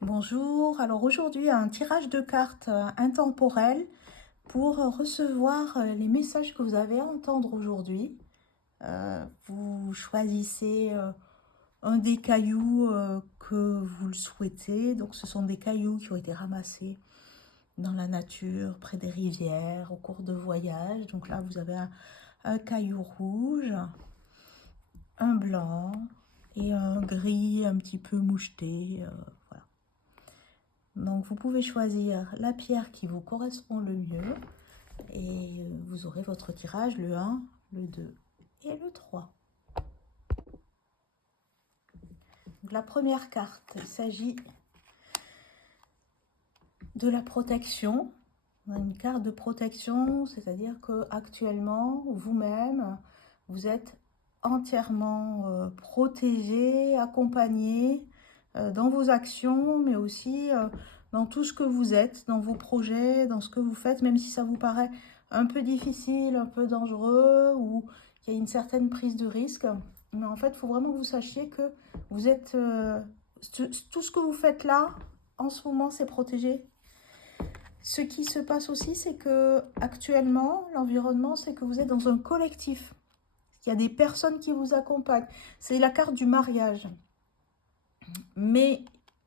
Bonjour, alors aujourd'hui un tirage de cartes intemporel pour recevoir les messages que vous avez à entendre aujourd'hui. Vous choisissez un des cailloux que vous le souhaitez, donc ce sont des cailloux qui ont été ramassés dans la nature, près des rivières, au cours de voyages. Donc là vous avez un caillou rouge, un blanc et un gris un petit peu moucheté, voilà. Donc vous pouvez choisir la pierre qui vous correspond le mieux et vous aurez votre tirage le 1, le 2 et le 3. Donc, la première carte, il s'agit de la protection. On a une carte de protection, c'est-à-dire que actuellement vous-même, vous êtes entièrement protégé, accompagné dans vos actions, mais aussi dans tout ce que vous êtes, dans vos projets, dans ce que vous faites, même si ça vous paraît un peu difficile, un peu dangereux, ou qu'il y a une certaine prise de risque. Mais en fait, il faut vraiment que vous sachiez que vous êtes... tout ce que vous faites là, en ce moment, c'est protégé. Ce qui se passe aussi, c'est que actuellement, l'environnement, c'est que vous êtes dans un collectif. Il y a des personnes qui vous accompagnent. C'est la carte du mariage. Mais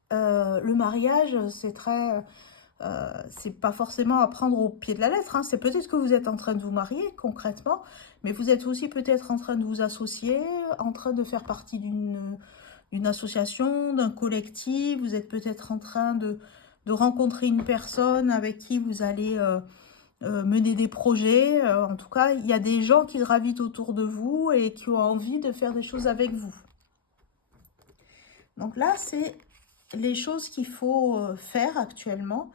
le mariage, c'est pas forcément à prendre au pied de la lettre, hein. C'est peut-être que vous êtes en train de vous marier concrètement, mais vous êtes aussi peut-être en train de vous associer, en train de faire partie d'une association, d'un collectif. Vous êtes peut-être en train de rencontrer une personne avec qui vous allez mener des projets. En tout cas, il y a des gens qui gravitent autour de vous et qui ont envie de faire des choses avec vous. Donc là, c'est les choses qu'il faut faire actuellement.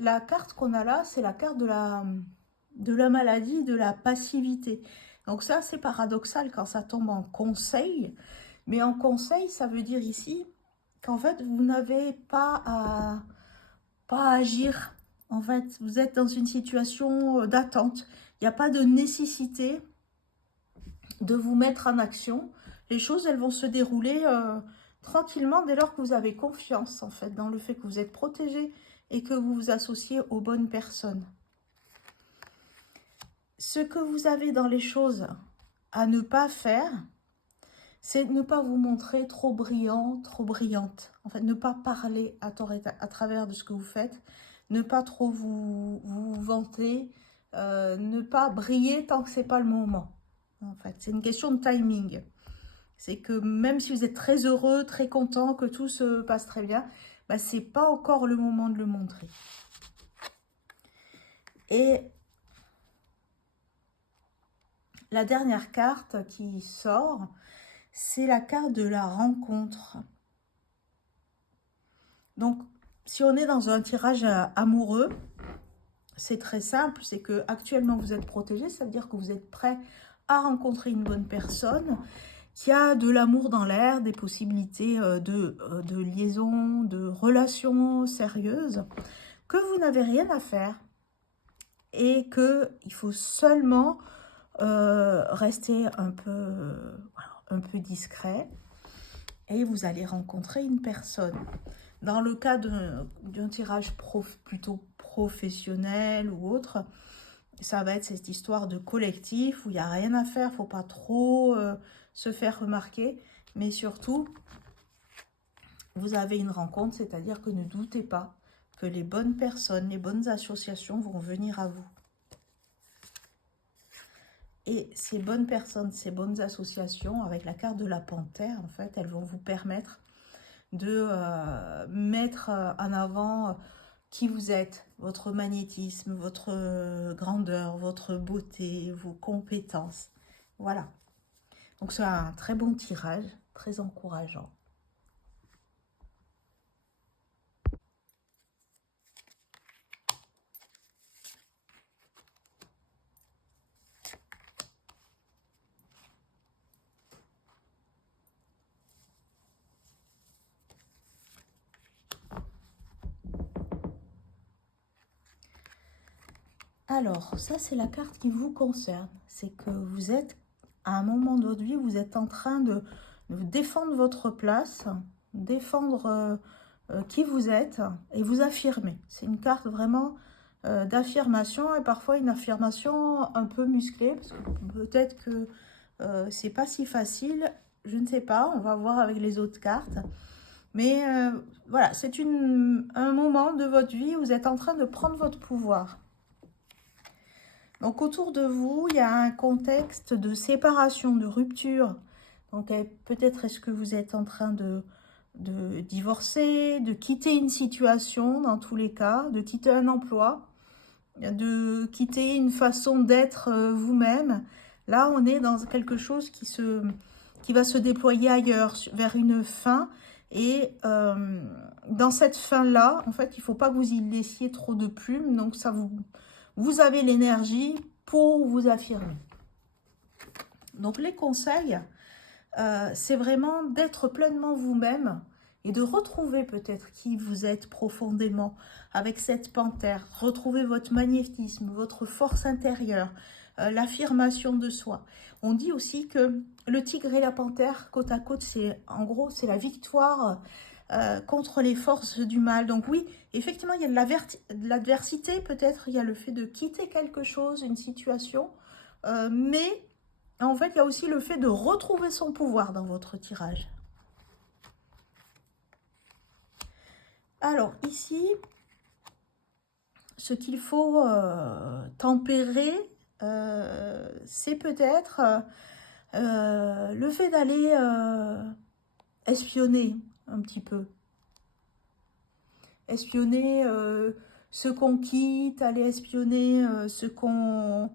La carte qu'on a là, c'est la carte de la maladie, de la passivité. Donc ça, c'est paradoxal quand ça tombe en conseil. Mais en conseil, ça veut dire ici qu'en fait, vous n'avez pas à agir. En fait, vous êtes dans une situation d'attente. Il n'y a pas de nécessité de vous mettre en action. Les choses, elles vont se dérouler tranquillement dès lors que vous avez confiance, en fait, dans le fait que vous êtes protégé et que vous vous associez aux bonnes personnes. Ce que vous avez dans les choses à ne pas faire, c'est ne pas vous montrer trop brillant, trop brillante. En fait, ne pas parler à travers de ce que vous faites, ne pas trop vous vanter, ne pas briller tant que ce n'est pas le moment. En fait, c'est une question de timing. C'est que même si vous êtes très heureux, très content, que tout se passe très bien, bah, ce n'est pas encore le moment de le montrer. Et la dernière carte qui sort, c'est la carte de la rencontre. Donc, si on est dans un tirage amoureux, c'est très simple, c'est que actuellement vous êtes protégé, ça veut dire que vous êtes prêt à rencontrer une bonne personne qui a de l'amour dans l'air, des possibilités de liaison, de relations sérieuses, que vous n'avez rien à faire et qu'il faut seulement rester un peu discret et vous allez rencontrer une personne. Dans le cas d'un tirage plutôt professionnel ou autre, ça va être cette histoire de collectif où il n'y a rien à faire, il ne faut pas trop se faire remarquer. Mais surtout, vous avez une rencontre, c'est-à-dire que ne doutez pas que les bonnes personnes, les bonnes associations vont venir à vous. Et ces bonnes personnes, ces bonnes associations, avec la carte de la panthère, en fait, elles vont vous permettre de mettre en avant qui vous êtes, votre magnétisme, votre grandeur, votre beauté, vos compétences. Voilà. Donc c'est un très bon tirage, très encourageant. Alors, ça c'est la carte qui vous concerne. C'est que vous êtes à un moment de votre vie, vous êtes en train de défendre votre place, défendre qui vous êtes et vous affirmer. C'est une carte vraiment d'affirmation et parfois une affirmation un peu musclée, parce que peut-être que c'est pas si facile, je ne sais pas, on va voir avec les autres cartes. Mais voilà, c'est un moment de votre vie où vous êtes en train de prendre votre pouvoir. Donc autour de vous, il y a un contexte de séparation, de rupture. Donc peut-être est-ce que vous êtes en train de divorcer, de quitter une situation dans tous les cas, de quitter un emploi, de quitter une façon d'être vous-même. Là, on est dans quelque chose qui va se déployer ailleurs, vers une fin. Et dans cette fin-là, en fait, il ne faut pas que vous y laissiez trop de plumes. Donc, vous avez l'énergie pour vous affirmer. Donc, les conseils, c'est vraiment d'être pleinement vous-même et de retrouver peut-être qui vous êtes profondément avec cette panthère. Retrouver votre magnétisme, votre force intérieure, l'affirmation de soi. On dit aussi que le tigre et la panthère, côte à côte, en gros, c'est la victoire contre les forces du mal. Donc oui, effectivement, il y a de l'adversité, peut-être, il y a le fait de quitter quelque chose, une situation, mais en fait, il y a aussi le fait de retrouver son pouvoir dans votre tirage. Alors, ici, ce qu'il faut tempérer, c'est peut-être le fait d'aller espionner un petit peu. Espionner ce qu'on quitte, aller espionner ce qu'on...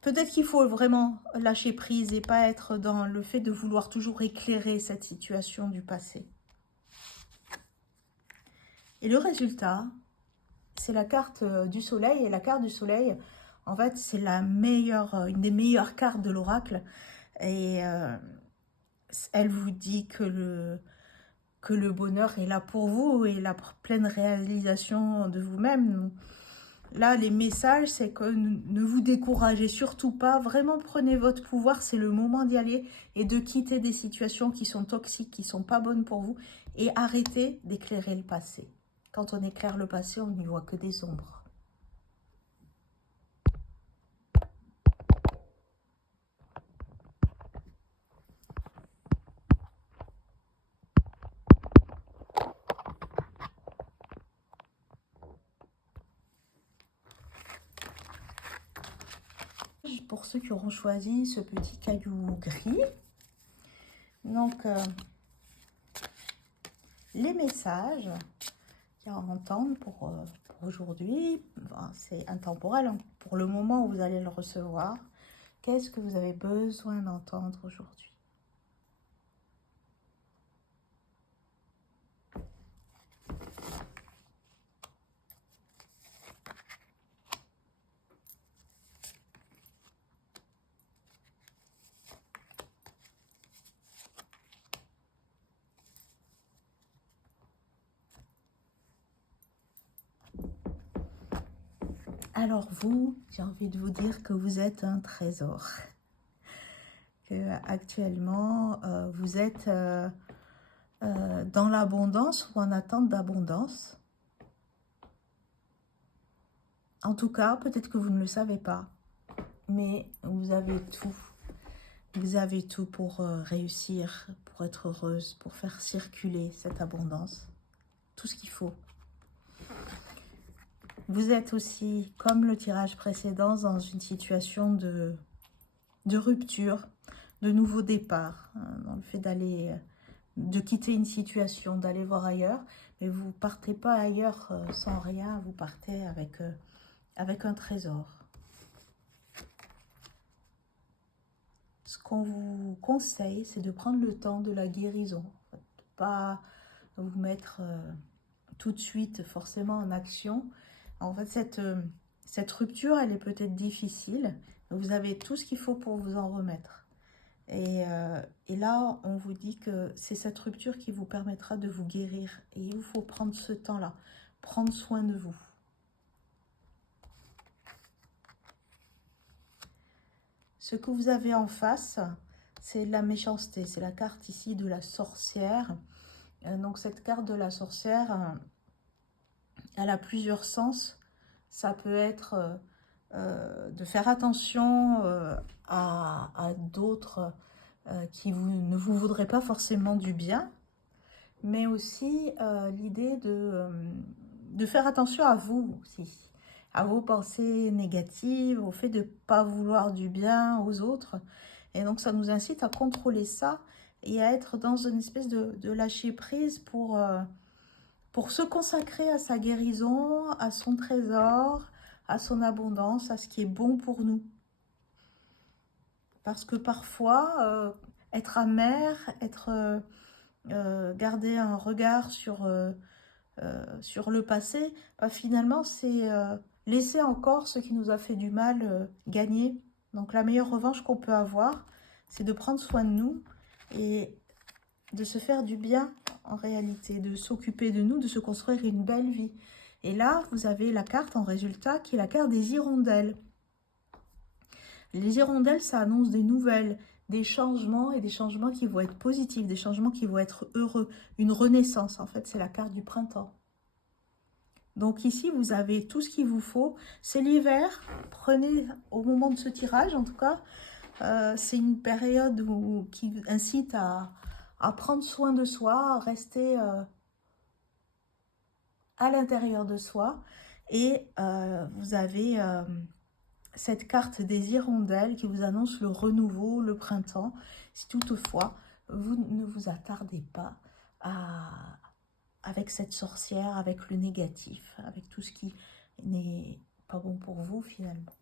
Peut-être qu'il faut vraiment lâcher prise et pas être dans le fait de vouloir toujours éclairer cette situation du passé. Et le résultat, c'est la carte du soleil. Et la carte du soleil, en fait, c'est une des meilleures cartes de l'oracle. Et elle vous dit que le bonheur est là pour vous et la pleine réalisation de vous-même. Là, les messages, c'est que ne vous découragez surtout pas. Vraiment, prenez votre pouvoir. C'est le moment d'y aller et de quitter des situations qui sont toxiques, qui ne sont pas bonnes pour vous. Et arrêtez d'éclairer le passé. Quand on éclaire le passé, on n'y voit que des ombres. Pour ceux qui auront choisi ce petit caillou gris, donc les messages qu'il y a à entendre pour aujourd'hui, c'est intemporel. Hein. Pour le moment où vous allez le recevoir, qu'est-ce que vous avez besoin d'entendre aujourd'hui? Alors vous, j'ai envie de vous dire que vous êtes un trésor. Que actuellement, vous êtes dans l'abondance ou en attente d'abondance. En tout cas, peut-être que vous ne le savez pas, mais vous avez tout. Vous avez tout pour réussir, pour être heureuse, pour faire circuler cette abondance. Tout ce qu'il faut. Vous êtes aussi, comme le tirage précédent, dans une situation de rupture, de nouveau départ, hein, dans le fait de quitter une situation, d'aller voir ailleurs, mais vous ne partez pas ailleurs sans rien, vous partez avec un trésor. Ce qu'on vous conseille, c'est de prendre le temps de la guérison, de ne pas vous mettre tout de suite forcément en action. En fait, cette rupture, elle est peut-être difficile, mais vous avez tout ce qu'il faut pour vous en remettre. Et là, on vous dit que c'est cette rupture qui vous permettra de vous guérir. Et il vous faut prendre ce temps-là, prendre soin de vous. Ce que vous avez en face, c'est de la méchanceté. C'est la carte ici de la sorcière. Donc cette carte de la sorcière, elle a plusieurs sens. Ça peut être de faire attention à d'autres qui ne vous voudraient pas forcément du bien, mais aussi l'idée de faire attention à vous aussi, à vos pensées négatives, au fait de ne pas vouloir du bien aux autres. Et donc ça nous incite à contrôler ça et à être dans une espèce de lâcher prise pour se consacrer à sa guérison, à son trésor, à son abondance, à ce qui est bon pour nous. Parce que parfois, être amer, garder un regard sur le passé, bah, finalement, c'est laisser encore ce qui nous a fait du mal gagner. Donc la meilleure revanche qu'on peut avoir, c'est de prendre soin de nous et de se faire du bien en réalité, de s'occuper de nous, de se construire une belle vie. Et là, vous avez la carte en résultat qui est la carte des hirondelles. Les hirondelles, ça annonce des nouvelles, des changements et des changements qui vont être positifs, des changements qui vont être heureux, une renaissance. En fait, c'est la carte du printemps. Donc ici, vous avez tout ce qu'il vous faut. C'est l'hiver. Prenez au moment de ce tirage, en tout cas, c'est une période qui incite à prendre soin de soi, à rester à l'intérieur de soi. Et vous avez cette carte des hirondelles qui vous annonce le renouveau, le printemps. Si toutefois, vous ne vous attardez pas avec cette sorcière, avec le négatif, avec tout ce qui n'est pas bon pour vous finalement.